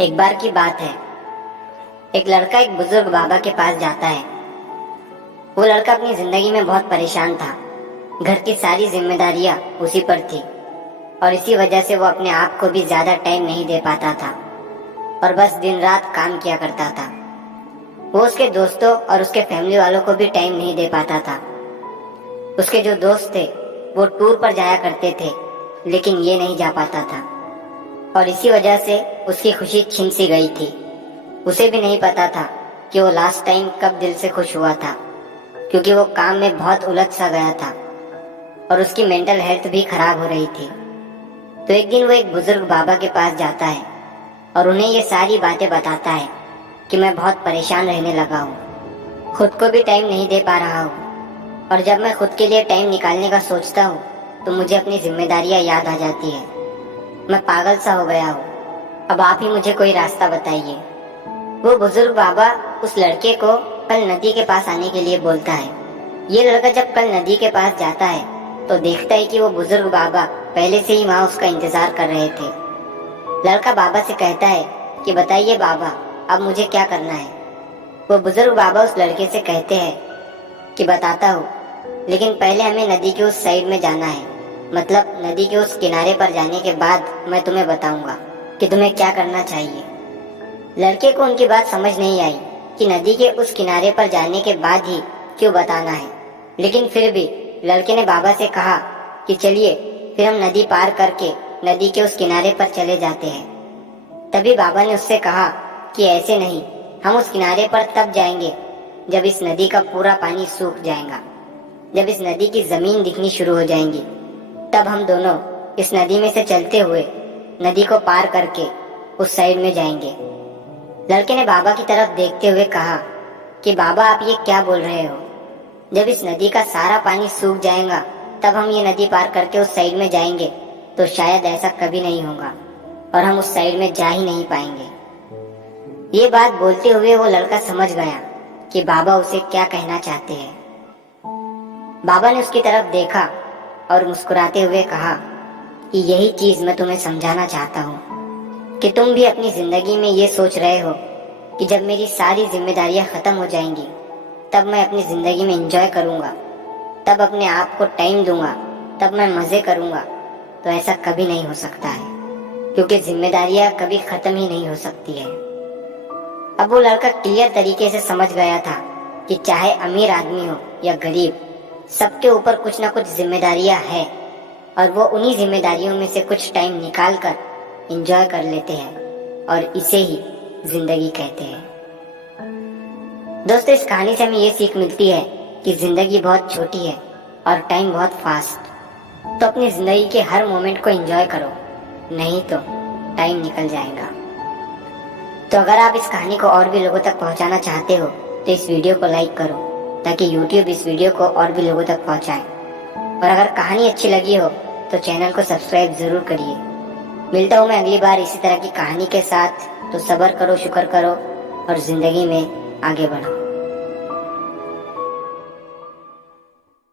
एक बार की बात है, एक लड़का एक बुजुर्ग बाबा के पास जाता है। वो लड़का अपनी जिंदगी में बहुत परेशान था। घर की सारी जिम्मेदारियां उसी पर थी और इसी वजह से वो अपने आप को भी ज्यादा टाइम नहीं दे पाता था और बस दिन रात काम किया करता था। वो उसके दोस्तों और उसके फैमिली वालों को भी टाइम नहीं दे पाता था। उसके जो दोस्त थे वो टूर पर जाया करते थे, लेकिन ये नहीं जा पाता था और इसी वजह से उसकी खुशी छिन सी गई थी। उसे भी नहीं पता था कि वो लास्ट टाइम कब दिल से खुश हुआ था, क्योंकि वो काम में बहुत उलझ सा गया था और उसकी मेंटल हेल्थ भी खराब हो रही थी। तो एक दिन वो एक बुजुर्ग बाबा के पास जाता है और उन्हें ये सारी बातें बताता है कि मैं बहुत परेशान रहने लगा हूँ, खुद को भी टाइम नहीं दे पा रहा हूँ और जब मैं खुद के लिए टाइम निकालने का सोचता हूँ तो मुझे अपनी जिम्मेदारियाँ याद आ जाती है। मैं पागल सा हो गया हूँ, अब आप ही मुझे कोई रास्ता बताइए। वो बुजुर्ग बाबा उस लड़के को कल नदी के पास आने के लिए बोलता है। ये लड़का जब कल नदी के पास जाता है तो देखता है कि वो बुजुर्ग बाबा पहले से ही वहाँ उसका इंतजार कर रहे थे। लड़का बाबा से कहता है कि बताइए बाबा, अब मुझे क्या करना है। वो बुजुर्ग बाबा उस लड़के से कहते हैं कि बताता हूँ, लेकिन पहले हमें नदी के उस साइड में जाना है, मतलब नदी के उस किनारे पर जाने के बाद मैं तुम्हें बताऊंगा कि तुम्हें क्या करना चाहिए। लड़के को उनकी बात समझ नहीं आई कि नदी के उस किनारे पर जाने के बाद ही क्यों बताना है, लेकिन फिर भी लड़के ने बाबा से कहा कि चलिए फिर हम नदी पार करके नदी के उस किनारे पर चले जाते हैं। तभी बाबा ने उससे कहा कि ऐसे नहीं, हम उस किनारे पर तब जाएंगे जब इस नदी का पूरा पानी सूख जाएगा, जब इस नदी की जमीन दिखनी शुरू हो जाएंगी, तब हम दोनों इस नदी में से चलते हुए नदी को पार करके उस साइड में जाएंगे। लड़के ने बाबा की तरफ देखते हुए कहा कि बाबा, आप ये क्या बोल रहे हो? जब इस नदी का सारा पानी सूख जाएगा तब हम ये नदी पार करके उस साइड में जाएंगे, तो शायद ऐसा कभी नहीं होगा और हम उस साइड में जा ही नहीं पाएंगे। ये बात बोलते हुए वो लड़का समझ गया कि बाबा उसे क्या कहना चाहते हैं। बाबा ने उसकी तरफ देखा और मुस्कुराते हुए कहा कि यही चीज मैं तुम्हें समझाना चाहता हूँ कि तुम भी अपनी जिंदगी में ये सोच रहे हो कि जब मेरी सारी जिम्मेदारियां खत्म हो जाएंगी तब मैं अपनी जिंदगी में एंजॉय करूंगा, तब अपने आप को टाइम दूंगा, तब मैं मजे करूंगा। तो ऐसा कभी नहीं हो सकता है, क्योंकि जिम्मेदारियां कभी खत्म ही नहीं हो सकती है। अब वो लड़का क्लियर तरीके से समझ गया था कि चाहे अमीर आदमी हो या गरीब, सबके ऊपर कुछ ना कुछ जिम्मेदारियां है और वो उन्हीं जिम्मेदारियों में से कुछ टाइम निकाल कर एंजॉय कर लेते हैं और इसे ही जिंदगी कहते हैं। दोस्तों, इस कहानी से हमें ये सीख मिलती है कि जिंदगी बहुत छोटी है और टाइम बहुत फास्ट। तो अपनी जिंदगी के हर मोमेंट को एंजॉय करो, नहीं तो टाइम निकल जाएगा। तो अगर आप इस कहानी को और भी लोगों तक पहुंचाना चाहते हो तो इस वीडियो को लाइक करो, ताकि YouTube इस वीडियो को और भी लोगों तक पहुंचाए। और अगर कहानी अच्छी लगी हो तो चैनल को सब्सक्राइब जरूर करिए। मिलता हूँ मैं अगली बार इसी तरह की कहानी के साथ। तो सब्र करो, शुक्र करो और जिंदगी में आगे बढ़ो।